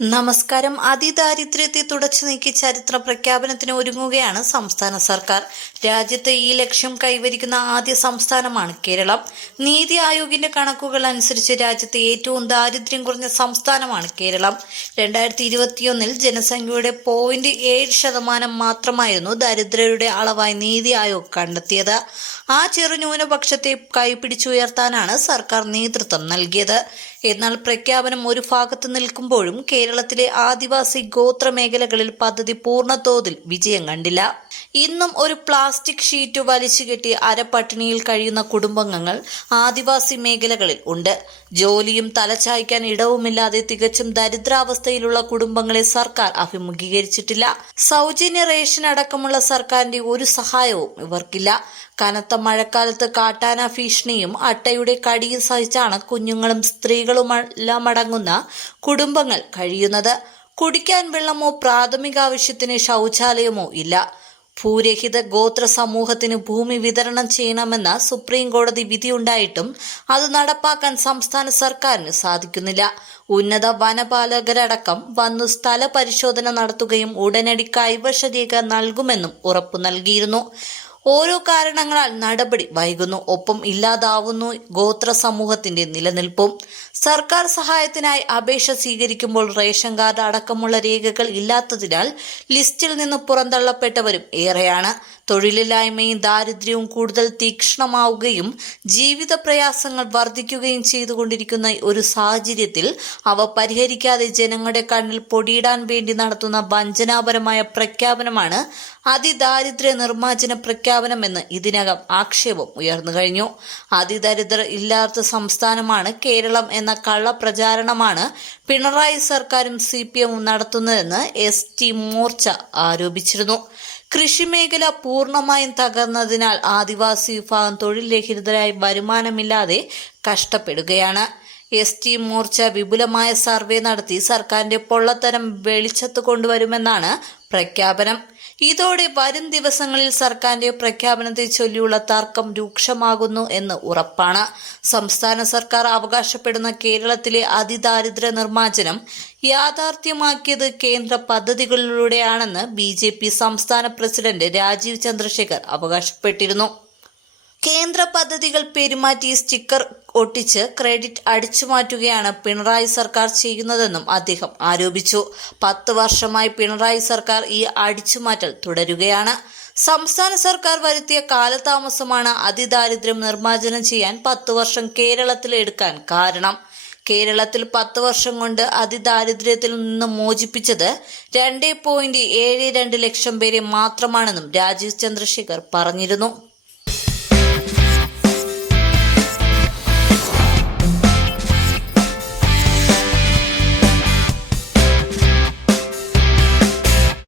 നമസ്കാരം. അതിദാരിദ്ര്യത്തെ തുടച്ചു നീക്കി ചരിത്ര പ്രഖ്യാപനത്തിന് ഒരുങ്ങുകയാണ് സംസ്ഥാന സർക്കാർ. രാജ്യത്ത് ഈ ലക്ഷ്യം കൈവരിക്കുന്ന ആദ്യ സംസ്ഥാനമാണ് കേരളം. നീതി ആയോഗിന്റെ കണക്കുകൾ അനുസരിച്ച് രാജ്യത്തെ ഏറ്റവും ദാരിദ്ര്യം കുറഞ്ഞ സംസ്ഥാനമാണ് കേരളം. രണ്ടായിരത്തി ഇരുപത്തിയൊന്നിൽ ജനസംഖ്യയുടെ പോയിന്റ് ഏഴ് ശതമാനം മാത്രമായിരുന്നു ദരിദ്രരുടെ അളവായി നീതി ആയോഗ് കണ്ടെത്തിയത്. ആ ചെറു ന്യൂനപക്ഷത്തെ കൈപിടിച്ചുയർത്താനാണ് സർക്കാർ നേതൃത്വം നൽകിയത്. എന്നാൽ പ്രഖ്യാപനം ഒരു ഭാഗത്ത് നിൽക്കുമ്പോഴും കേരളത്തിലെ ആദിവാസി ഗോത്ര മേഖലകളിൽ പദ്ധതി പൂർണതോതിൽ വിജയം കണ്ടില്ല. ഇന്നും ഒരു പ്ലാസ്റ്റിക് ഷീറ്റ് വലിച്ചുകെട്ടി അരപ്പട്ടിണിയിൽ കഴിയുന്ന കുടുംബങ്ങൾ ആദിവാസി മേഖലകളിൽ ഉണ്ട്. ജോലിയും തലചായ്ക്കാൻ ഇടവുമില്ലാതെ തികച്ചും ദരിദ്രാവസ്ഥയിലുള്ള കുടുംബങ്ങളെ സർക്കാർ അഭിമുഖീകരിച്ചിട്ടില്ല. സൗജന്യ റേഷൻ അടക്കമുള്ള സർക്കാരിന്റെ ഒരു സഹായവും ഇവർക്കില്ല. കനത്ത മഴക്കാലത്ത് കാട്ടാന ഭീഷണിയും അട്ടയുടെ കടിയും സഹിച്ചാണ് കുഞ്ഞുങ്ങളും സ്ത്രീകളുമെല്ലാം അടങ്ങുന്ന കുടുംബങ്ങൾ കഴിയുന്നത്. കുടിക്കാൻ വെള്ളമോ പ്രാഥമിക ആവശ്യത്തിന് ശൗചാലയമോ ഇല്ല. ഭൂരഹിത ഗോത്ര സമൂഹത്തിന് ഭൂമി വിതരണം ചെയ്യണമെന്ന സുപ്രീം കോടതി വിധിയുണ്ടായിട്ടും അത് നടപ്പാക്കാൻ സംസ്ഥാന സർക്കാരിന് സാധിക്കുന്നില്ല. ഉന്നത വനപാലകരടക്കം വന്നു സ്ഥല പരിശോധന നടത്തുകയും ഉടനടി കൈവശ രേഖ നൽകുമെന്നും ഉറപ്പു നൽകിയിരുന്നു. ഓരോ കാരണങ്ങളാൽ നടപടി വൈകുന്നു. ഒപ്പം ഇല്ലാതാവുന്നു ഗോത്ര സമൂഹത്തിന്റെ നിലനിൽപ്പും. സർക്കാർ സഹായത്തിനായി അപേക്ഷ സ്വീകരിക്കുമ്പോൾ റേഷൻ കാർഡ് അടക്കമുള്ള രേഖകൾ ഇല്ലാത്തതിനാൽ ലിസ്റ്റിൽ നിന്ന് പുറന്തള്ളപ്പെട്ടവരും ഏറെയാണ്. തൊഴിലില്ലായ്മയും ദാരിദ്ര്യവും കൂടുതൽ തീക്ഷ്ണമാവുകയും ജീവിത പ്രയാസങ്ങൾ വർദ്ധിക്കുകയും ചെയ്തുകൊണ്ടിരിക്കുന്ന ഒരു സാഹചര്യത്തിൽ അവ പരിഹരിക്കാതെ ജനങ്ങളുടെ കണ്ണിൽ പൊടിയിടാൻ വേണ്ടി നടത്തുന്ന വഞ്ചനാപരമായ പ്രഖ്യാപനമാണ് അതിദാരിദ്ര്യ നിർമ്മാർജന പ്രഖ്യാപനമെന്ന് ഇതിനകം ആക്ഷേപം ഉയർന്നു കഴിഞ്ഞു. അതിദരിദ്രർ ഇല്ലാത്ത സംസ്ഥാനമാണ് കേരളം എന്ന കള്ളപ്രചാരണമാണ് പിണറായി സർക്കാരും സി പി എമ്മും നടത്തുന്നതെന്ന് എസ് ടി മോർച്ച ആരോപിച്ചിരുന്നു. കൃഷിമേഖല പൂർണമായും തകർന്നതിനാൽ ആദിവാസി വിഭാഗം തൊഴിൽ രഹിതരായി വരുമാനമില്ലാതെ കഷ്ടപ്പെടുകയാണ്. എസ് ടി മോർച്ച വിപുലമായ സർവേ നടത്തി സർക്കാരിന്റെ പൊള്ളത്തരം വെളിച്ചത്ത് കൊണ്ടുവരുമെന്നാണ് പ്രഖ്യാപനം. ഇതോടെ വരും ദിവസങ്ങളിൽ സർക്കാരിന്റെ പ്രഖ്യാപനത്തെ ചൊല്ലിയുള്ള തർക്കം രൂക്ഷമാകുന്നു എന്ന് ഉറപ്പാണ്. സംസ്ഥാന സർക്കാർ അവകാശപ്പെടുന്ന കേരളത്തിലെ അതിദാരിദ്ര്യ നിർമ്മാർജനം യാഥാർത്ഥ്യമാക്കിയത് കേന്ദ്ര പദ്ധതികളിലൂടെയാണെന്ന് ബി സംസ്ഥാന പ്രസിഡന്റ് രാജീവ് ചന്ദ്രശേഖർ അവകാശപ്പെട്ടിരുന്നു. കേന്ദ്ര പദ്ധതികൾ പെരുമാറ്റി സ്റ്റിക്കർ ഒട്ടിച്ച് ക്രെഡിറ്റ് അടിച്ചു മാറ്റുകയാണ് പിണറായി സർക്കാർ ചെയ്യുന്നതെന്നും അദ്ദേഹം ആരോപിച്ചു. പത്ത് വർഷമായി പിണറായി സർക്കാർ ഈ അടിച്ചുമാറ്റൽ തുടരുകയാണ്. സംസ്ഥാന സർക്കാർ വരുത്തിയ കാലതാമസമാണ് അതിദാരിദ്ര്യം നിർമ്മാർജനം ചെയ്യാൻ പത്ത് വർഷം കേരളത്തിൽ എടുക്കാൻ കാരണം. കേരളത്തിൽ പത്ത് വർഷം കൊണ്ട് അതിദാരിദ്ര്യത്തിൽ നിന്ന് മോചിപ്പിച്ചത് രണ്ട് പോയിന്റ് ഏഴ് രണ്ട് ലക്ഷം പേരെ മാത്രമാണെന്നും രാജീവ് ചന്ദ്രശേഖർ പറഞ്ഞിരുന്നു.